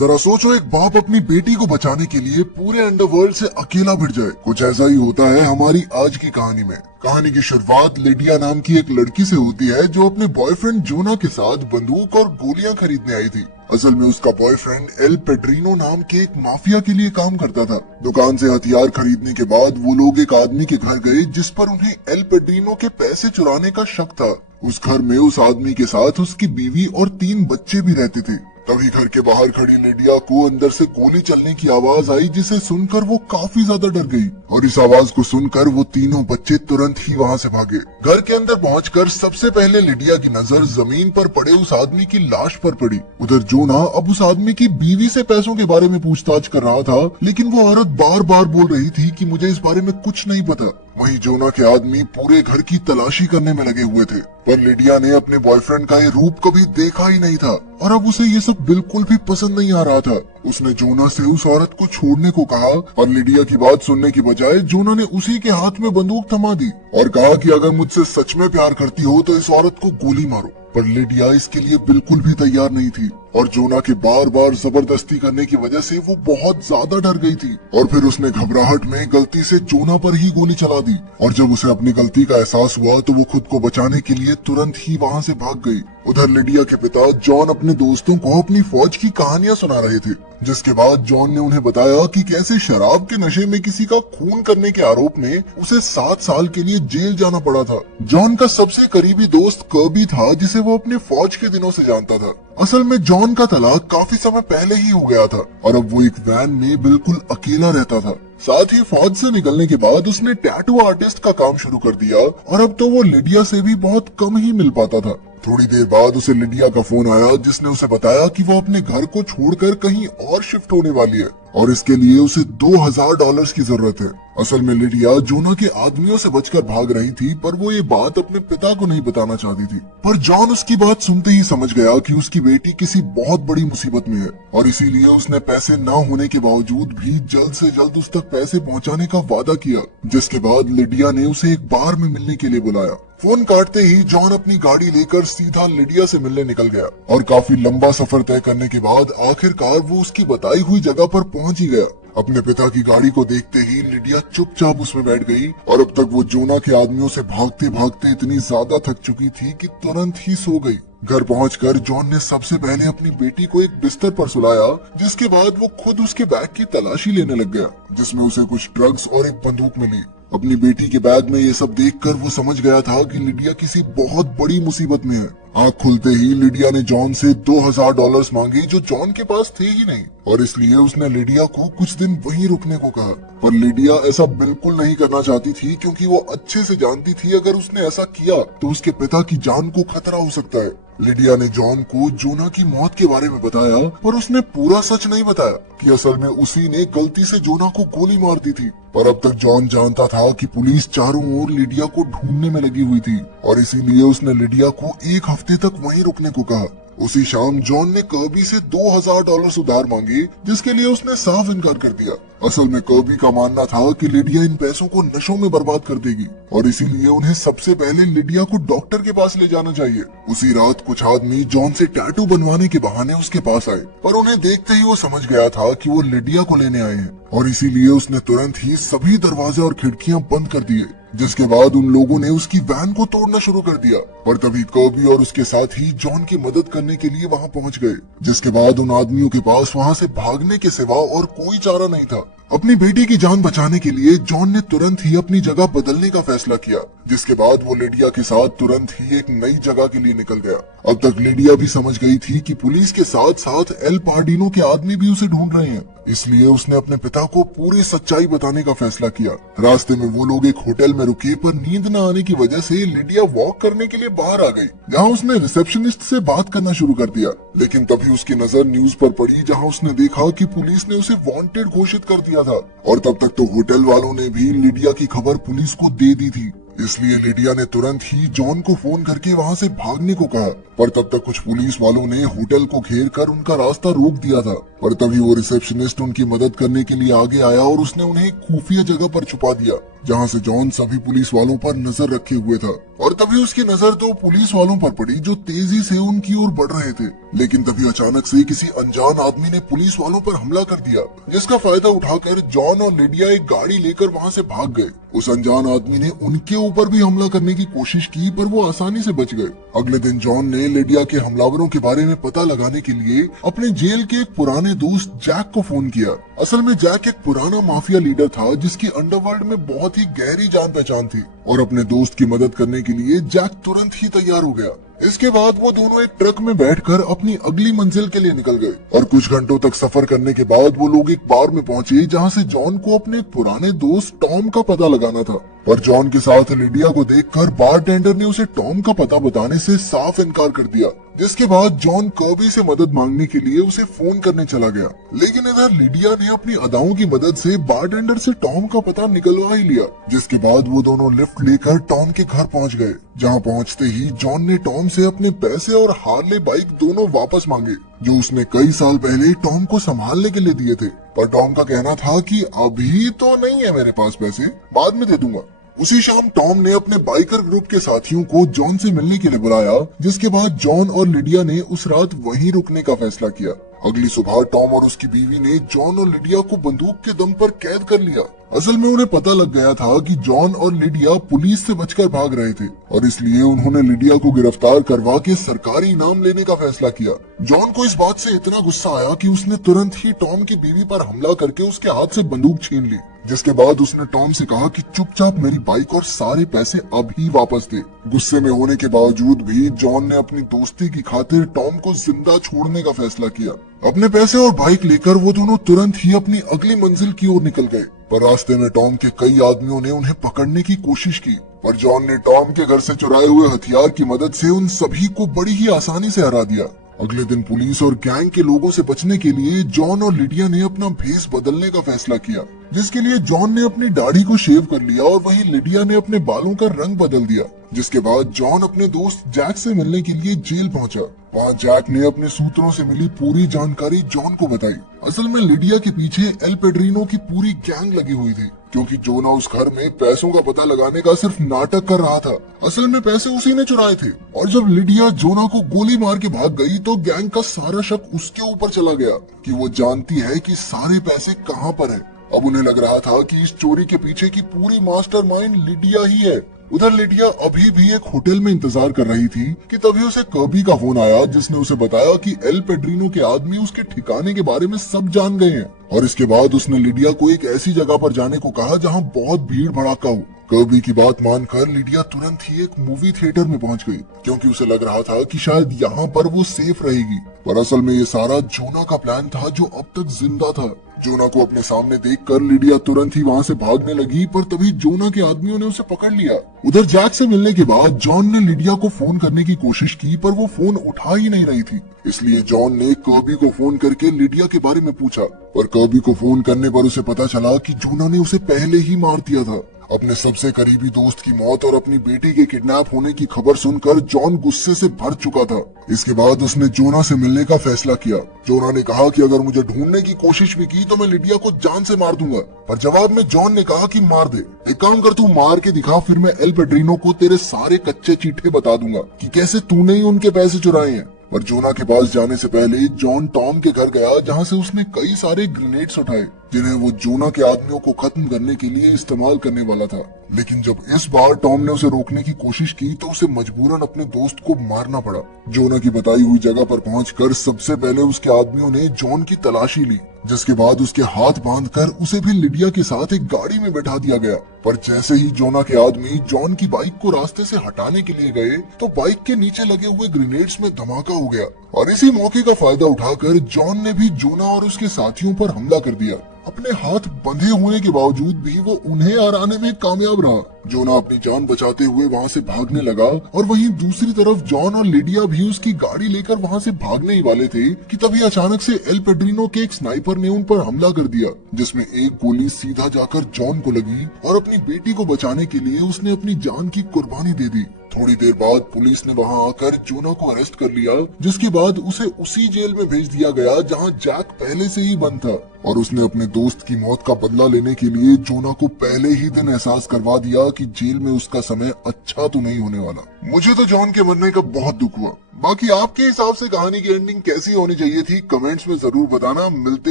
जरा सोचो, एक बाप अपनी बेटी को बचाने के लिए पूरे अंडरवर्ल्ड से अकेला भिड़ जाए। कुछ ऐसा ही होता है हमारी आज की कहानी में। कहानी की शुरुआत लिडिया नाम की एक लड़की से होती है जो अपने बॉयफ्रेंड जोना के साथ बंदूक और गोलियां खरीदने आई थी। असल में उसका बॉयफ्रेंड एल पेड्रिनो नाम के एक माफिया के लिए काम करता था। दुकान से हथियार खरीदने के बाद वो लोग एक आदमी के घर गए जिस पर उन्हें एल पेड्रिनो के पैसे चुराने का शक था। उस घर में उस आदमी के साथ उसकी बीवी और 3 बच्चे भी रहते थे। तभी घर के बाहर खड़ी लिडिया को अंदर से गोली चलने की आवाज आई, जिसे सुनकर वो काफी ज्यादा डर गई और इस आवाज को सुनकर वो तीनों बच्चे तुरंत ही वहां से भागे। घर के अंदर पहुंचकर सबसे पहले लिडिया की नजर जमीन पर पड़े उस आदमी की लाश पर पड़ी। उधर जोना अब उस आदमी की बीवी से पैसों के बारे में पूछताछ कर रहा था, लेकिन वो औरत बार बार बोल रही थी कि मुझे इस बारे में कुछ नहीं पता। वहीं जोना के आदमी पूरे घर की तलाशी करने में लगे हुए थे, पर लिडिया ने अपने बॉयफ्रेंड का ये रूप कभी देखा ही नहीं था और अब उसे ये सब बिल्कुल भी पसंद नहीं आ रहा था। उसने जोना से उस औरत को छोड़ने को कहा और लिडिया की बात सुनने की बजाय जोना ने उसी के हाथ में बंदूक थमा दी और कहा कि अगर मुझसे सच में प्यार करती हो तो इस औरत को गोली मारो। पर लिडिया इसके लिए बिल्कुल भी तैयार नहीं थी और जोना के बार बार जबरदस्ती करने की वजह से वो बहुत ज्यादा डर गई थी और फिर उसने घबराहट में गलती से जोना पर ही गोली चला दी और जब उसे अपनी गलती का एहसास हुआ तो वो खुद को बचाने के लिए तुरंत ही वहां से भाग गई। उधर लिडिया के पिता जॉन अपने दोस्तों को अपनी फौज की कहानियां सुना रहे थे, जिसके बाद जॉन ने उन्हें बताया कि कैसे शराब के नशे में किसी का खून करने के आरोप में उसे 7 साल के लिए जेल जाना पड़ा था। जॉन का सबसे करीबी दोस्त कर्बी था, जिसे वो अपने फौज के दिनों से जानता था। असल में जॉन का तलाक काफी समय पहले ही हो गया था और अब वो एक वैन में बिल्कुल अकेला रहता था। साथ ही फौज से निकलने के बाद उसने टैटू आर्टिस्ट का काम शुरू कर दिया और अब तो वो लिडिया से भी बहुत कम ही मिल पाता था। थोड़ी देर बाद उसे लिडिया का फोन आया, जिसने उसे बताया कि वो अपने घर को छोड़कर कहीं और शिफ्ट होने वाली है और इसके लिए उसे $2000 की जरूरत है। असल में लिडिया जोना के आदमियों से बचकर भाग रही थी, पर वो ये बात अपने पिता को नहीं बताना चाहती थी। पर जॉन उसकी बात सुनते ही समझ गया कि उसकी बेटी किसी बहुत बड़ी मुसीबत में है और इसीलिए उसने पैसे न होने के बावजूद भी जल्द से जल्द उस तक पैसे पहुंचाने का वादा किया, जिसके बाद लिडिया ने उसे एक बार में मिलने के लिए बुलाया। फोन काटते ही जॉन अपनी गाड़ी लेकर सीधा लिडिया से मिलने निकल गया और काफी लंबा सफर तय करने के बाद आखिरकार वो उसकी बताई हुई जगह पर पहुंच ही गया। अपने पिता की गाड़ी को देखते ही लिडिया चुपचाप उसमें बैठ गई और अब तक वो जोना के आदमियों से भागते भागते इतनी ज्यादा थक चुकी थी कि तुरंत ही सो गई। घर पहुंचकर जॉन ने सबसे पहले अपनी बेटी को एक बिस्तर पर सुलाया, जिसके बाद वो खुद उसके बैग की तलाशी लेने लग गया, जिसमें उसे कुछ ड्रग्स और एक बंदूक मिली। अपनी बेटी के बैग में ये सब देखकर वो समझ गया था कि लिडिया किसी बहुत बड़ी मुसीबत में है। आँख खुलते ही लिडिया ने जॉन से $2000 मांगे, जो जॉन के पास थे ही नहीं, और इसलिए उसने लिडिया को कुछ दिन वहीं रुकने को कहा। पर लिडिया ऐसा बिल्कुल नहीं करना चाहती थी, क्योंकि वो अच्छे से जानती थी अगर उसने ऐसा किया तो उसके पिता की जान को खतरा हो सकता है। लिडिया ने जॉन को जोना की मौत के बारे में बताया, पर उसने पूरा सच नहीं बताया कि असल में उसी ने गलती से जोना को गोली मार दी थी। पर अब तक जॉन जानता था कि पुलिस चारों ओर लिडिया को ढूंढने में लगी हुई थी और इसीलिए उसने लिडिया को 1 हफ्ते तक वहीं रुकने को कहा। उसी शाम जॉन ने कर्बी से $2000 उधार मांगे, जिसके लिए उसने साफ इनकार कर दिया। असल में कर्बी का मानना था कि लिडिया इन पैसों को नशों में बर्बाद कर देगी और इसीलिए उन्हें सबसे पहले लिडिया को डॉक्टर के पास ले जाना चाहिए। उसी रात कुछ आदमी जॉन से टैटू बनवाने के बहाने उसके पास आए, पर उन्हें देखते ही वो समझ गया था कि वो लिडिया को लेने आए हैं और इसीलिए उसने तुरंत ही सभी दरवाजे और खिड़कियां बंद कर दिए, जिसके बाद उन लोगों ने उसकी वैन को तोड़ना शुरू कर दिया। पर तभी कर्बी और उसके साथी जॉन की मदद करने के लिए वहां पहुंच गए, जिसके बाद उन आदमियों के पास वहां से भागने के सिवा और कोई चारा नहीं था। अपनी बेटी की जान बचाने के लिए जॉन ने तुरंत ही अपनी जगह बदलने का फैसला किया, जिसके बाद वो लिडिया के साथ तुरंत ही एक नई जगह के लिए निकल गया। अब तक लिडिया भी समझ गई थी कि पुलिस के साथ साथ एल पार्डिनो के आदमी भी उसे ढूंढ रहे हैं, इसलिए उसने अपने पिता को पूरी सच्चाई बताने का फैसला किया। रास्ते में वो लोग एक होटल में रुके, पर नींद न आने की वजह से लिडिया वॉक करने के लिए बाहर आ गई, जहां उसने रिसेप्शनिस्ट से बात करना शुरू कर दिया। लेकिन तभी उसकी नजर न्यूज पर पड़ी, जहां उसने देखा कि पुलिस ने उसे वांटेड घोषित कर दिया था और तब तक तो होटल वालों ने भी लिडिया की खबर पुलिस को दे दी थी। इसलिए लिडिया ने तुरंत ही जॉन को फोन करके वहां से भागने को कहा, पर तब तक कुछ पुलिस वालों ने होटल को घेर कर उनका रास्ता रोक दिया था। पर तभी वो रिसेप्शनिस्ट उनकी मदद करने के लिए आगे आया और उसने उन्हें एक खुफिया जगह पर छुपा दिया, जहां से जॉन सभी पुलिस वालों पर नजर रखे हुए था और तभी उसकी नजर तो पुलिस वालों पर पड़ी जो तेजी से उनकी ओर बढ़ रहे थे। लेकिन तभी अचानक से किसी अनजान आदमी ने पुलिस वालों पर हमला कर दिया, जिसका फायदा उठाकर जॉन और लिडिया एक गाड़ी लेकर वहां से भाग गए। उस अनजान आदमी ने उनके ऊपर भी हमला करने की कोशिश की, पर वो आसानी से बच गए। अगले दिन जॉन ने लिडिया के हमलावरों के बारे में पता लगाने के लिए अपने जेल के एक पुराने दोस्त जैक को फोन किया। असल में जैक एक पुराना माफिया लीडर था जिसकी अंडरवर्ल्ड में बहुत ही गहरी जान पहचान थी, और अपने दोस्त की मदद करने के लिए जैक तुरंत ही तैयार हो गया। इसके बाद वो दोनों एक ट्रक में बैठकर अपनी अगली मंजिल के लिए निकल गए, और कुछ घंटों तक सफर करने के बाद वो लोग एक बार में पहुंचे जहां से जॉन को अपने पुराने दोस्त टॉम का पता लगाना था। पर जॉन के साथ लिडिया को देखकर बारटेंडर ने उसे टॉम का पता बताने से साफ इनकार कर दिया, जिसके बाद जॉन कर्बी से मदद मांगने के लिए उसे फोन करने चला गया। लेकिन इधर लिडिया ने अपनी अदाओं की मदद से बारटेंडर से टॉम का पता निकलवा ही लिया, जिसके बाद वो दोनों लिफ्ट लेकर टॉम के घर पहुंच गए। जहां पहुंचते ही जॉन ने टॉम से अपने पैसे और हार्ले बाइक दोनों वापस मांगे, जो उसने कई साल पहले टॉम को संभालने के लिए दिए थे। पर टॉम का कहना था कि अभी तो नहीं है मेरे पास पैसे, बाद में दे दूंगा। उसी शाम टॉम ने अपने बाइकर ग्रुप के साथियों को जॉन से मिलने के लिए बुलाया, जिसके बाद जॉन और लिडिया ने उस रात वहीं रुकने का फैसला किया। अगली सुबह टॉम और उसकी बीवी ने जॉन और लिडिया को बंदूक के दम पर कैद कर लिया। असल में उन्हें पता लग गया था कि जॉन और लिडिया पुलिस से बचकर भाग रहे थे, और इसलिए उन्होंने लिडिया को गिरफ्तार करवा के सरकारी इनाम लेने का फैसला किया। जॉन को इस बात से इतना गुस्सा आया कि उसने तुरंत ही टॉम की बीवी पर हमला करके उसके हाथ से बंदूक छीन ली, जिसके बाद उसने टॉम से कहा कि चुपचाप मेरी बाइक और सारे पैसे अभी वापस दे। गुस्से में होने के बावजूद भी जॉन ने अपनी दोस्ती की खातिर टॉम को जिंदा छोड़ने का फैसला किया। अपने पैसे और बाइक लेकर वो दोनों तुरंत ही अपनी अगली मंजिल की ओर निकल गए, पर रास्ते में टॉम के कई आदमियों ने उन्हें पकड़ने की कोशिश की, पर जॉन ने टॉम के घर से चुराए हुए हथियार की मदद से उन सभी को बड़ी ही आसानी से हरा दिया। अगले दिन पुलिस और गैंग के लोगों से बचने के लिए जॉन और लिडिया ने अपना भेष बदलने का फैसला किया, जिसके लिए जॉन ने अपनी दाढ़ी को शेव कर लिया और वहीं लिडिया ने अपने बालों का रंग बदल दिया। जिसके बाद जॉन अपने दोस्त जैक से मिलने के लिए जेल पहुंचा। वहां जैक ने अपने सूत्रों से मिली पूरी जानकारी जॉन को बताई। असल में लिडिया के पीछे एल पेड्रिनो की पूरी गैंग लगी हुई थी, क्योंकि जोना उस घर में पैसों का पता लगाने का सिर्फ नाटक कर रहा था। असल में पैसे उसी ने चुराए थे, और जब लिडिया जोना को गोली मार के भाग गई तो गैंग का सारा शक उसके ऊपर चला गया कि वो जानती है कि सारे पैसे कहां पर हैं। अब उन्हें लग रहा था कि इस चोरी के पीछे की पूरी मास्टरमाइंड लिडिया ही है। उधर लिडिया अभी भी एक होटल में इंतजार कर रही थी कि तभी उसे कर्बी का फोन आया, जिसने उसे बताया कि एल पेड्रिनो के आदमी उसके ठिकाने के बारे में सब जान गए हैं। और इसके बाद उसने लिडिया को एक ऐसी जगह पर जाने को कहा जहां बहुत भीड़ भड़ाका हो। कर्बी की बात मानकर लिडिया तुरंत ही एक मूवी थिएटर में पहुंच गई, क्योंकि उसे लग रहा था कि शायद यहाँ पर वो सेफ रहेगी। पर असल में ये सारा जोना का प्लान था, जो अब तक जिंदा था। जोना को अपने सामने देखकर लिडिया तुरंत ही वहां से भागने लगी, पर तभी जोना के आदमियों ने उसे पकड़ लिया। उधर जैक से मिलने के बाद जॉन ने लिडिया को फोन करने की कोशिश की, पर वो फोन उठा ही नहीं रही थी। इसलिए जॉन ने कर्बी को फोन करके लिडिया के बारे में पूछा, पर कर्बी को फोन करने पर उसे पता चला कि जोना ने उसे पहले ही मार दिया था। अपने सबसे करीबी दोस्त की मौत और अपनी बेटी के किडनैप होने की खबर सुनकर जॉन गुस्से से भर चुका था। इसके बाद उसने जोना से मिलने का फैसला किया। जोना ने कहा कि अगर मुझे ढूंढने की कोशिश भी की तो मैं लिडिया को जान से मार दूंगा। पर जवाब में जॉन ने कहा कि मार दे, एक काम कर, तू मार के दिखा, फिर मैं एल पेड्रिनो को तेरे सारे कच्चे चीठे बता दूंगा कि कैसे तूने ही उनके पैसे चुराए हैं। पर जोना के पास जाने से पहले जॉन टॉम के घर गया, जहां से उसने कई सारे ग्रेनेड्स उठाए, जिन्हें वो जोना के आदमियों को खत्म करने के लिए इस्तेमाल करने वाला था। लेकिन जब इस बार टॉम ने उसे रोकने की कोशिश की तो उसे मजबूरन अपने दोस्त को मारना पड़ा। जोना की बताई हुई जगह पर पहुंचकर सबसे पहले उसके आदमियों ने जॉन की तलाशी ली, जिसके बाद उसके हाथ बांधकर उसे भी लिडिया के साथ एक गाड़ी में बैठा दिया गया। पर जैसे ही जोना के आदमी जॉन की बाइक को रास्ते से हटाने के लिए गए तो बाइक के नीचे लगे हुए ग्रेनेड्स में धमाका हो गया, और इसी मौके का फायदा उठाकर जॉन ने भी जोना और उसके साथियों पर हमला कर दिया। अपने हाथ बंधे होने के बावजूद भी वो उन्हें हराने में कामयाब रहा। जोना अपनी जान बचाते हुए वहां से भागने लगा, और वहीं दूसरी तरफ जॉन और लिडिया भी उसकी गाड़ी लेकर वहां से भागने ही वाले थे कि तभी अचानक से एल पेड्रिनो के एक स्नाइपर ने उन पर हमला कर दिया, जिसमें एक गोली सीधा जाकर जॉन को लगी और अपनी बेटी को बचाने के लिए उसने अपनी जान की कुर्बानी दे दी। थोड़ी देर बाद पुलिस ने वहां आकर जोना को अरेस्ट कर लिया, जिसके बाद उसे उसी जेल में भेज दिया गया जहां जैक पहले से ही बंद था। और उसने अपने दोस्त की मौत का बदला लेने के लिए जोना को पहले ही दिन एहसास करवा दिया कि जेल में उसका समय अच्छा तो नहीं होने वाला। मुझे तो जॉन के मरने का बहुत दुख हुआ। बाकी आपके हिसाब से कहानी की एंडिंग कैसी होनी चाहिए थी, कमेंट्स में जरूर बताना। मिलते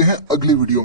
हैं अगली वीडियो में।